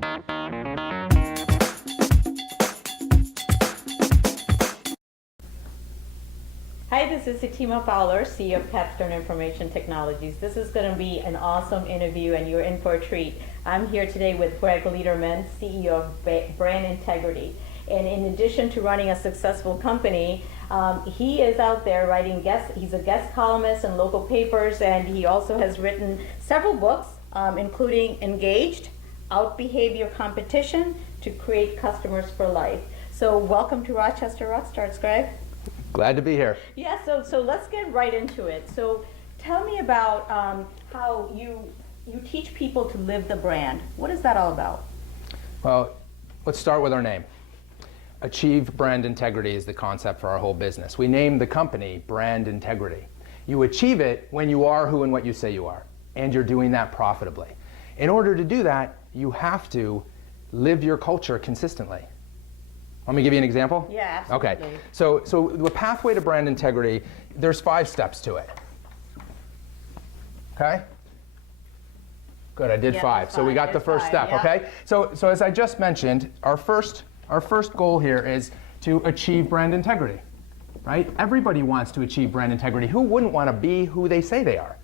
Hi, this is Sitima Fowler, CEO of Capstone Information Technologies. This is going to be an awesome interview and you're in for a treat. I'm here today with Greg Lederman, CEO of Brand Integrity. And in addition to running a successful company, he is out there writing he's a guest columnist in local papers, and he also has written several books, including Engaged, Out Behavior Competition to Create Customers for Life. So welcome to Rochester Rockstars, Greg. Glad to be here. Yeah, so let's get right into it. So tell me about how you teach people to live the brand. What is that all about? Well, let's start with our name. Achieve brand integrity is the concept for our whole business. We named the company Brand Integrity. You achieve it when you are who and what you say you are, and you're doing that profitably. In order to do that, you have to live your culture consistently. Let me give you an example? Yeah, absolutely. Okay, so the pathway to brand integrity, there's 5 steps to it. Okay? Good, I did 5. So we got the first step, yeah. Okay? So as I just mentioned, our first goal here is to achieve brand integrity, right? Everybody wants to achieve brand integrity. Who wouldn't want to be who they say they are,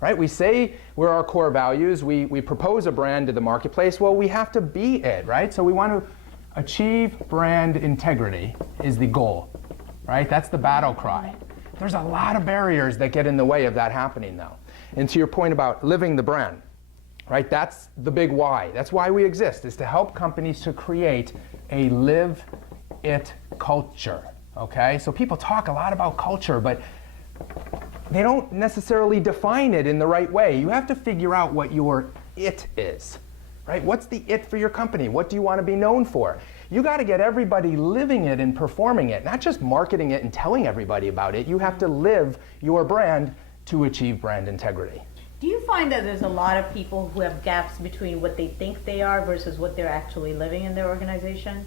right? We say we're our core values. We propose a brand to the marketplace. Well, we have to be it, right? So we want to achieve brand integrity is the goal, right? That's the battle cry. There's a lot of barriers that get in the way of that happening, though. And to your point about living the brand, right? That's the big why. That's why we exist, is to help companies to create a live it culture, okay? So people talk a lot about culture, but they don't necessarily define it in the right way. You have to figure out what your it is, right? What's the it for your company? What do you want to be known for? You got to get everybody living it and performing it, not just marketing it and telling everybody about it. You have to live your brand to achieve brand integrity. Do you find that there's a lot of people who have gaps between what they think they are versus what they're actually living in their organization?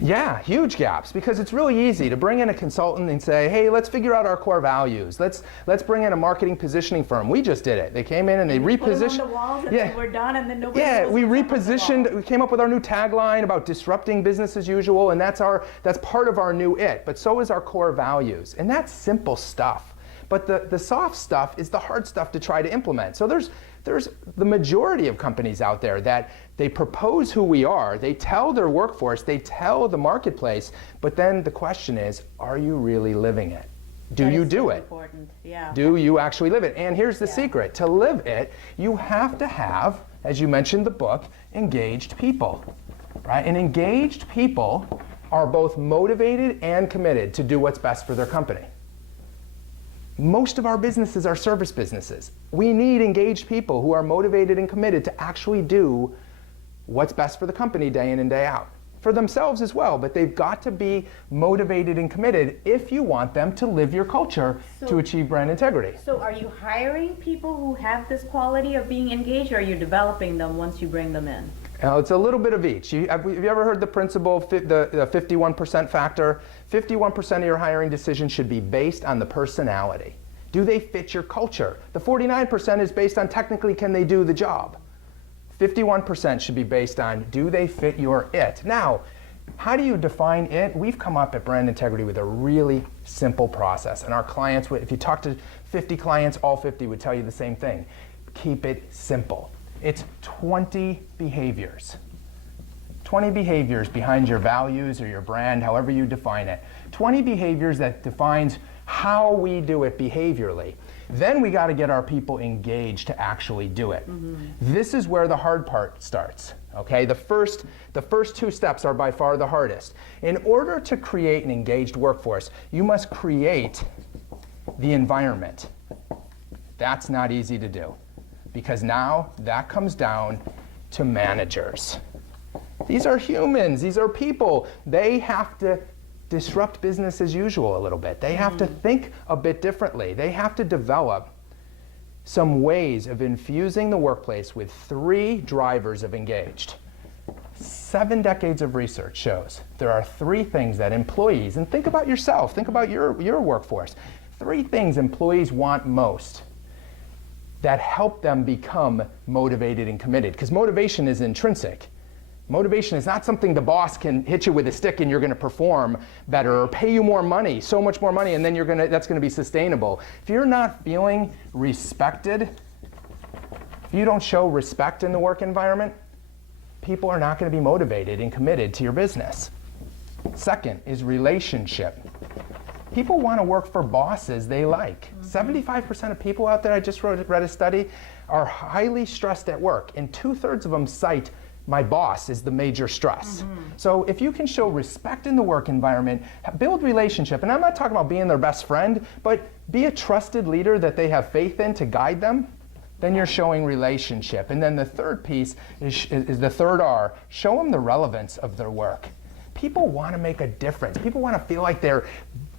Yeah, huge gaps, because it's really easy to bring in a consultant and say, hey, let's figure out our core values. Let's bring in a marketing positioning firm. We just did it. They came in and they repositioned. Put them on the walls and then we're done, and then nobody. Yeah, we repositioned. We came up with our new tagline about disrupting business as usual, and that's part of our new it. But so is our core values, and that's simple stuff. But the soft stuff is the hard stuff to try to implement. So there's the majority of companies out there that they propose who we are, they tell their workforce, they tell the marketplace, but then the question is, are you really living it? Do you do it? Important. Yeah. Do you actually live it? And here's the secret. To live it, you have to have, as you mentioned the book, engaged people, right? And engaged people are both motivated and committed to do what's best for their company. Most of our businesses are service businesses. We need engaged people who are motivated and committed to actually do what's best for the company day in and day out. For themselves as well, but they've got to be motivated and committed if you want them to live your culture to achieve brand integrity. So are you hiring people who have this quality of being engaged, or are you developing them once you bring them in? It's a little bit of each. Have you ever heard the principle, the 51% factor? 51% of your hiring decisions should be based on the personality. Do they fit your culture? The 49% is based on technically can they do the job. 51% should be based on do they fit your it. Now, how do you define it? We've come up at Brand Integrity with a really simple process. And our clients, if you talk to 50 clients, all 50 would tell you the same thing. Keep it simple. It's 20 behaviors. 20 behaviors behind your values or your brand, however you define it. 20 behaviors that defines how we do it behaviorally. Then we got to get our people engaged to actually do it. This is where the hard part starts. Okay, the first 2 steps are by far the hardest. In order to create an engaged workforce, you must create the environment. That's not easy to do, because now that comes down to managers. These are humans, these are people. They have to disrupt business as usual a little bit. They have to think a bit differently. They have to develop some ways of infusing the workplace with 3 drivers of engaged. 7 decades of research shows there are 3 things that employees, and think about yourself, think about your workforce, 3 things employees want most that help them become motivated and committed. Because motivation is intrinsic. Motivation is not something the boss can hit you with a stick and you're going to perform better or pay you more money, so much more money, and then that's going to be sustainable. If you're not feeling respected, if you don't show respect in the work environment, people are not going to be motivated and committed to your business. Second is relationship. People want to work for bosses they like. 75% of people out there, I just read a study, are highly stressed at work, and 2/3 of them cite my boss is the major stress. So if you can show respect in the work environment, build relationship, and I'm not talking about being their best friend, but be a trusted leader that they have faith in to guide them, then you're showing relationship. And then the third piece is the third R, show them the relevance of their work. People want to make a difference. People want to feel like they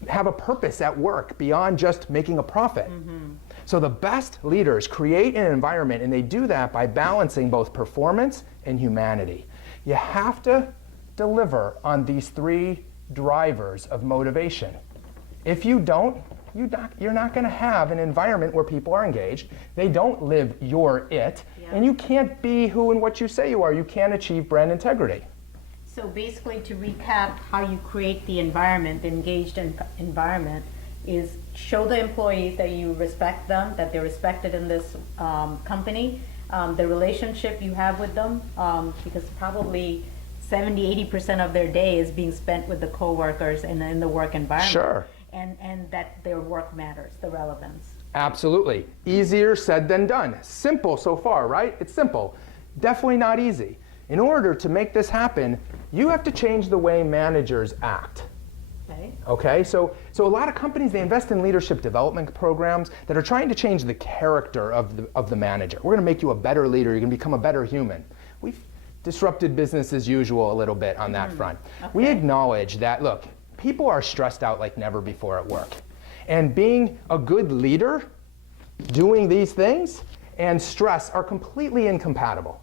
have a purpose at work beyond just making a profit. So the best leaders create an environment, and they do that by balancing both performance and humanity. You have to deliver on these three drivers of motivation. If you don't, you're not going to have an environment where people are engaged. They don't live your it, and you can't be who and what you say you are. You can't achieve brand integrity. So basically, to recap how you create the environment, the engaged environment, is show the employees that you respect them, that they're respected in this company, the relationship you have with them, because probably 70-80% of their day is being spent with the coworkers and in the work environment. Sure. And that their work matters, the relevance. Absolutely. Easier said than done. Simple so far, right? It's simple. Definitely not easy. In order to make this happen, you have to change the way managers act. Okay, so a lot of companies, they invest in leadership development programs that are trying to change the character of the manager. We're going to make you a better leader. You're going to become a better human. We've disrupted business as usual a little bit on that front. Okay. We acknowledge that, look, people are stressed out like never before at work. And being a good leader, doing these things, and stress are completely incompatible.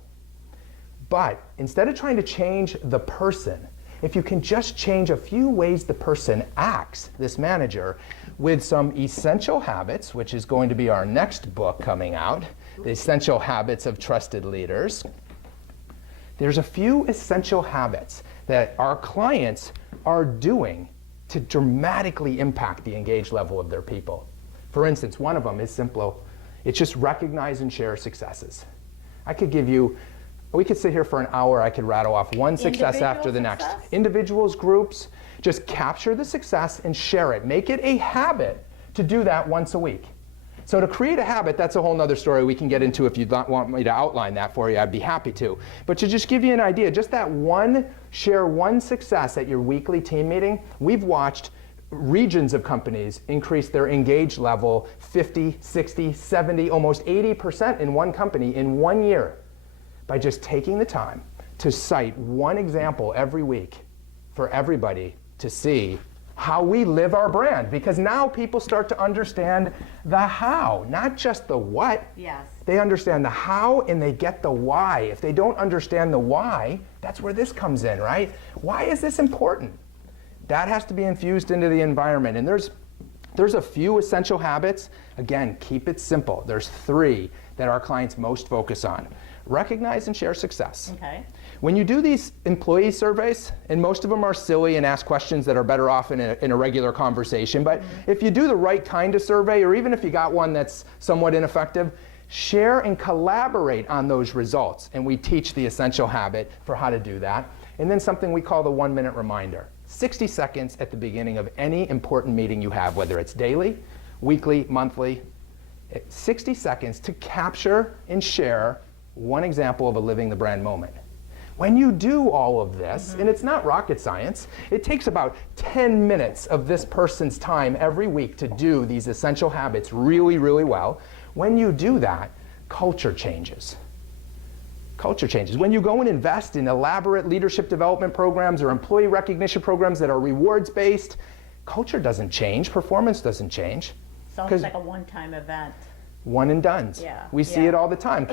But instead of trying to change the person, if you can just change a few ways the person acts, this manager, with some essential habits, which is going to be our next book coming out, The Essential Habits of Trusted Leaders. There's a few essential habits that our clients are doing to dramatically impact the engaged level of their people. For instance, one of them is simple. It's just recognize and share successes. We could sit here for an hour. I could rattle off one success after the next. Individuals, groups, just capture the success and share it. Make it a habit to do that once a week. So to create a habit, that's a whole nother story we can get into. If you want me to outline that for you, I'd be happy to. But to just give you an idea, just that share one success at your weekly team meeting, we've watched regions of companies increase their engaged level 50, 60, 70, almost 80% in one company in 1 year, by just taking the time to cite one example every week for everybody to see how we live our brand. Because now people start to understand the how, not just the what. Yes. They understand the how and they get the why. If they don't understand the why, that's where this comes in, right? Why is this important? That has to be infused into the environment. And there's a few essential habits. Again, keep it simple. There's 3 that our clients most focus on. Recognize and share success. Okay. When you do these employee surveys, and most of them are silly and ask questions that are better off in a regular conversation, but if you do the right kind of survey, or even if you got one that's somewhat ineffective, share and collaborate on those results. And we teach the essential habit for how to do that. And then something we call the 1-minute reminder. 60 seconds at the beginning of any important meeting you have, whether it's daily, weekly, monthly, 60 seconds to capture and share one example of a living the brand moment. When you do all of this, and it's not rocket science, it takes about 10 minutes of this person's time every week to do these essential habits really, really well. When you do that, culture changes. Culture changes. When you go and invest in elaborate leadership development programs or employee recognition programs that are rewards-based, culture doesn't change, performance doesn't change. Sounds like a one-time event. One and dones. Yeah, we see it all the time.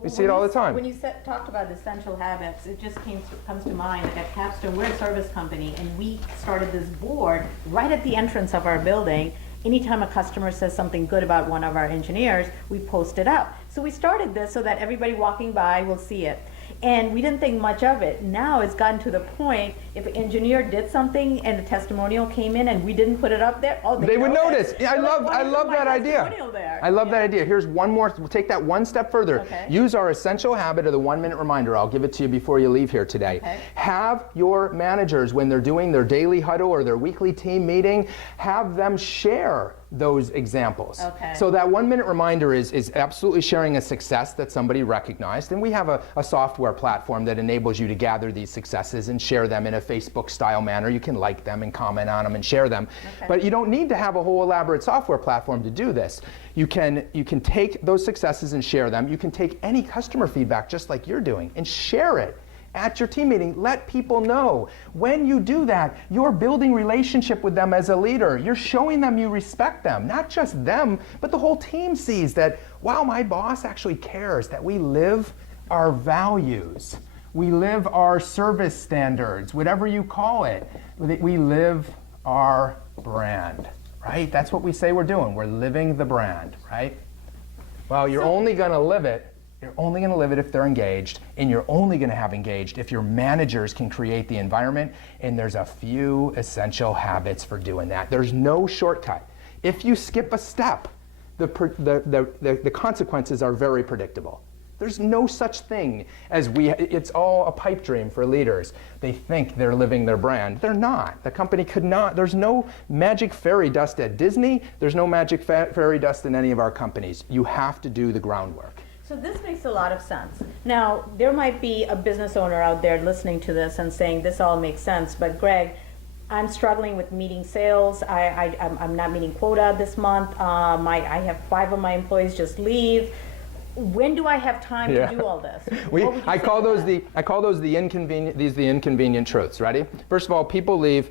We see it all the time. When you talked about essential habits, it just comes to mind. Like at Capstone, we're a service company, and we started this board right at the entrance of our building. Anytime a customer says something good about one of our engineers, we post it up. So we started this so that everybody walking by will see it. And we didn't think much of it. Now it's gotten to the point, if an engineer did something and the testimonial came in and we didn't put it up there, oh, they would notice. Yeah, I So love that idea. I love that idea. Here's one more. We'll take that one step further. Okay. Use our essential habit of the 1-minute reminder. I'll give it to you before you leave here today. Okay. Have your managers, when they're doing their daily huddle or their weekly team meeting, have them share those examples. Okay. So that 1-minute reminder is absolutely sharing a success that somebody recognized. And we have a software platform that enables you to gather these successes and share them in a Facebook-style manner. You can like them and comment on them and share them. Okay. But you don't need to have a whole elaborate software platform to do this. You can take those successes and share them. You can take any customer feedback, just like you're doing, and share it at your team meeting. Let people know. When you do that, you're building relationship with them as a leader. You're showing them you respect them. Not just them, but the whole team sees that, wow, my boss actually cares that we live our values. We live our service standards, whatever you call it. We live our brand, right? That's what we say we're doing. We're living the brand, right? Well, you're only going to live it. You're only going to live it if they're engaged, and you're only going to have engaged if your managers can create the environment, and there's a few essential habits for doing that. There's no shortcut. If you skip a step, the consequences are very predictable. There's no such thing as it's all a pipe dream for leaders. They think they're living their brand. They're not. The company could not. There's no magic fairy dust at Disney. There's no magic fairy dust in any of our companies. You have to do the groundwork. So this makes a lot of sense. Now, there might be a business owner out there listening to this and saying, this all makes sense, but Greg, I'm struggling with meeting sales. I'm not meeting quota this month. I have 5 of my employees just leave. When do I have time to do all this? I call those the inconvenient truths. Ready? First of all, people leave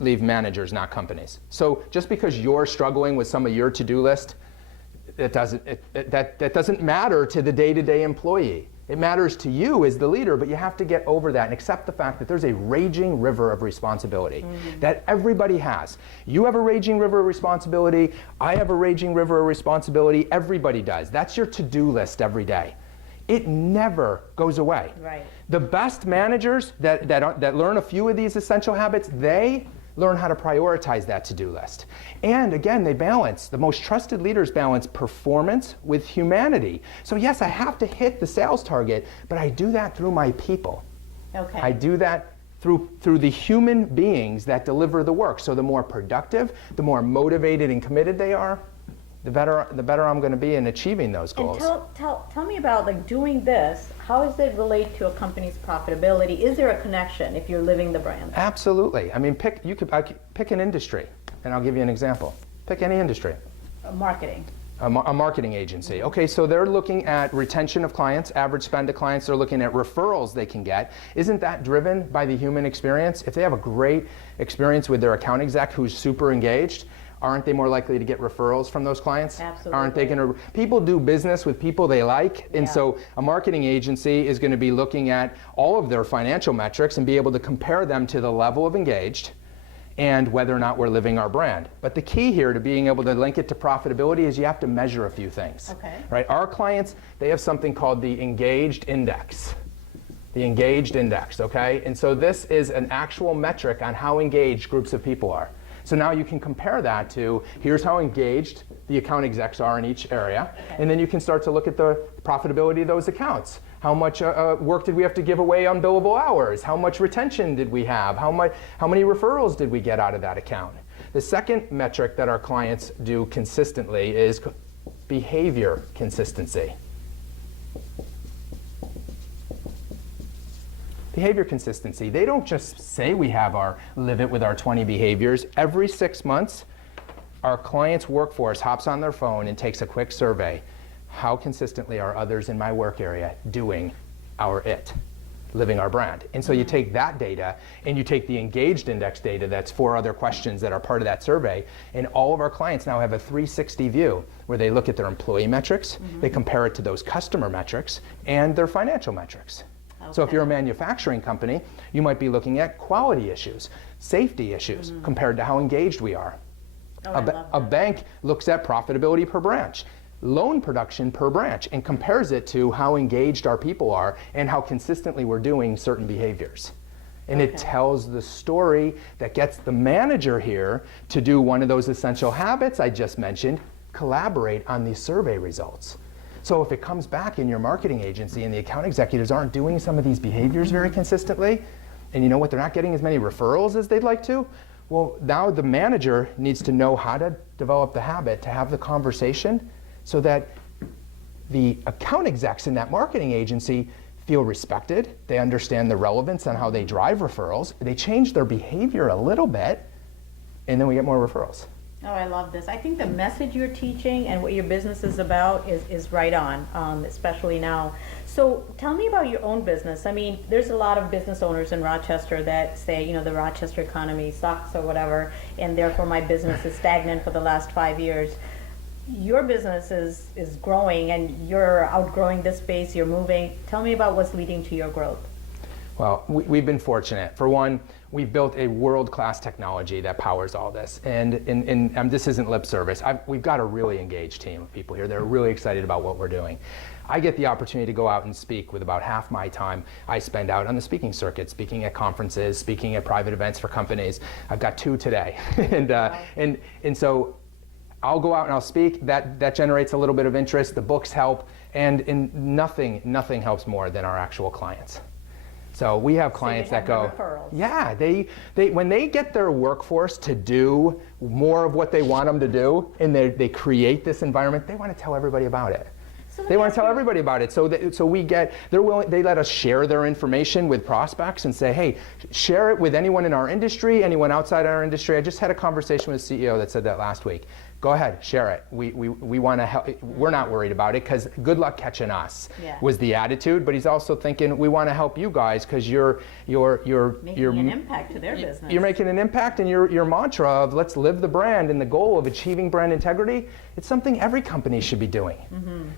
managers, not companies. So just because you're struggling with some of your to-do list, that doesn't matter to the day-to-day employee. It matters to you as the leader, but you have to get over that and accept the fact that there's a raging river of responsibility that everybody has. You have a raging river of responsibility. I have a raging river of responsibility. Everybody does. That's your to-do list every day. It never goes away. Right. The best managers that learn a few of these essential habits, they learn how to prioritize that to-do list. And again, they balance. The most trusted leaders balance performance with humanity. So yes, I have to hit the sales target, but I do that through my people. Okay. I do that through the human beings that deliver the work. So the more productive, the more motivated and committed they are, the better I'm going to be in achieving those goals. And tell me about, like, doing this. How does it relate to a company's profitability? Is there a connection if you're living the brand? Absolutely. I mean, pick an industry, and I'll give you an example. Pick any industry. Marketing. A marketing agency. Okay, so they're looking at retention of clients, average spend of clients. They're looking at referrals they can get. Isn't that driven by the human experience? If they have a great experience with their account exec who's super engaged, aren't they more likely to get referrals from those clients? Absolutely. Aren't they going to? People do business with people they like, and so a marketing agency is going to be looking at all of their financial metrics and be able to compare them to the level of engaged and whether or not we're living our brand. But the key here to being able to link it to profitability is you have to measure a few things. Okay. Right? Our clients, they have something called the Engaged Index. The Engaged Index, okay? And so this is an actual metric on how engaged groups of people are. So now you can compare that to, here's how engaged the account execs are in each area, and then you can start to look at the profitability of those accounts. How much work did we have to give away on billable hours? How much retention did we have? How many referrals did we get out of that account? The second metric that our clients do consistently is behavior consistency. Behavior consistency. They don't just say we have live it with our 20 behaviors. Every 6 months, our client's workforce hops on their phone and takes a quick survey. How consistently are others in my work area doing living our brand? And so you take that data and you take the Engaged Index data, that's 4 other questions that are part of that survey, and all of our clients now have a 360 view where they look at their employee metrics, they compare it to those customer metrics, and their financial metrics. Okay. So if you're a manufacturing company, you might be looking at quality issues, safety issues, compared to how engaged we are. Oh, A bank looks at profitability per branch. loan production per branch and compares it to how engaged our people are and how consistently we're doing certain behaviors. And it tells the story that gets the manager here to do one of those essential habits I just mentioned, collaborate on these survey results. So if it comes back in your marketing agency and the account executives aren't doing some of these behaviors very consistently, and you know what, they're not getting as many referrals as they'd like to, well, now the manager needs to know how to develop the habit to have the conversation so that the account execs in that marketing agency feel respected, they understand the relevance on how they drive referrals, they change their behavior a little bit, and then we get more referrals. Oh, I love this. I think the message you're teaching and what your business is about is right on, especially now. So tell me about your own business. I mean, there's a lot of business owners in Rochester that say, you know, the Rochester economy sucks or whatever, and therefore my business is stagnant for the last 5 years. Your business is growing and you're outgrowing this space, you're moving. Tell me about what's leading to your growth. Well, we've been fortunate. For one, we've built a world-class technology that powers all this. And this isn't lip service. We've got a really engaged team of people here. They're really excited about what we're doing. I get the opportunity to go out and speak with about half my time I spend out on the speaking circuit, speaking at conferences, speaking at private events for companies. I've got 2 today. and so I'll go out and I'll speak. That generates a little bit of interest. The books help. And nothing helps more than our actual clients. So we have clients that go, yeah, they when they get their workforce to do more of what they want them to do, and they create this environment, they want to tell everybody about it. They want to tell everybody about it. So we get, they let us share their information with prospects and say, hey, share it with anyone in our industry, anyone outside our industry. I just had a conversation with a CEO that said that last week. Go ahead, share it. We want to help. We're not worried about it because good luck catching us was the attitude. But he's also thinking we want to help you guys because you're making an impact to their business. You're making an impact, and your mantra of let's live the brand and the goal of achieving brand integrity. It's something every company should be doing,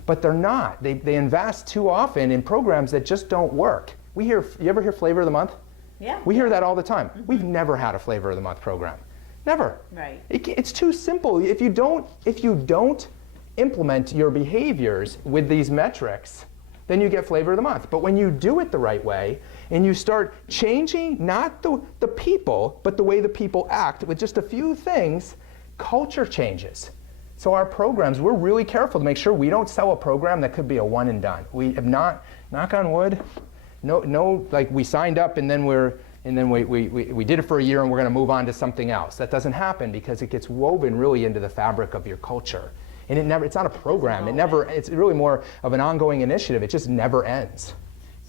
but they're not. They invest too often in programs that just don't work. You ever hear Flavor of the Month? Yeah. We hear that all the time. We've never had a Flavor of the Month program. Never. Right. It's too simple. If you don't implement your behaviors with these metrics, then you get Flavor of the Month. But when you do it the right way and you start changing not the people, but the way the people act with just a few things, culture changes. So our programs, we're really careful to make sure we don't sell a program that could be a one and done. We have not, knock on wood, no like we signed up and then we did it for a year and we're going to move on to something else. That doesn't happen because it gets woven really into the fabric of your culture. And it's not a program. It's really more of an ongoing initiative. It just never ends.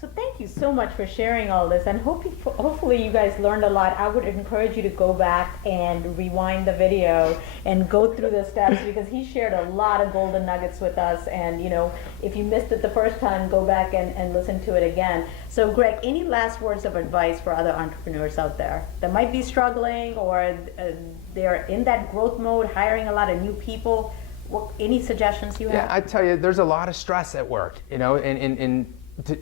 So thank you so much for sharing all this, and hopefully you guys learned a lot. I would encourage you to go back and rewind the video and go through the steps because he shared a lot of golden nuggets with us, and you know, if you missed it the first time, go back and listen to it again. So Greg, any last words of advice for other entrepreneurs out there that might be struggling or they're in that growth mode, hiring a lot of new people? Any suggestions you have? Yeah, I tell you, there's a lot of stress at work, you know, and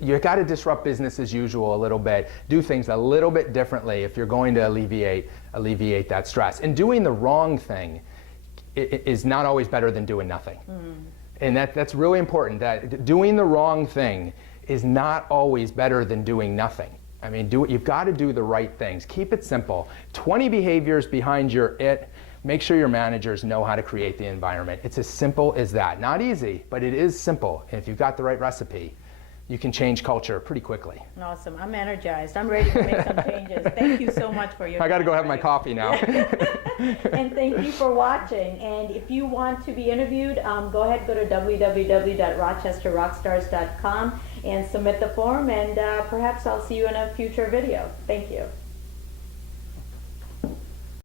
you got to disrupt business as usual a little bit, do things a little bit differently if you're going to alleviate that stress. And doing the wrong thing is not always better than doing nothing. And that's really important, that doing the wrong thing is not always better than doing nothing. I mean, you've got to do the right things. Keep it simple. 20 behaviors behind your it. Make sure your managers know how to create the environment. It's as simple as that. Not easy, but it is simple. And if you've got the right recipe, you can change culture pretty quickly. Awesome. I'm energized. I'm ready to make some changes. Thank you so much for your time. I got to go have my coffee now. And thank you for watching. And if you want to be interviewed, go ahead, go to www.rochesterrockstars.com and submit the form, and perhaps I'll see you in a future video. Thank you.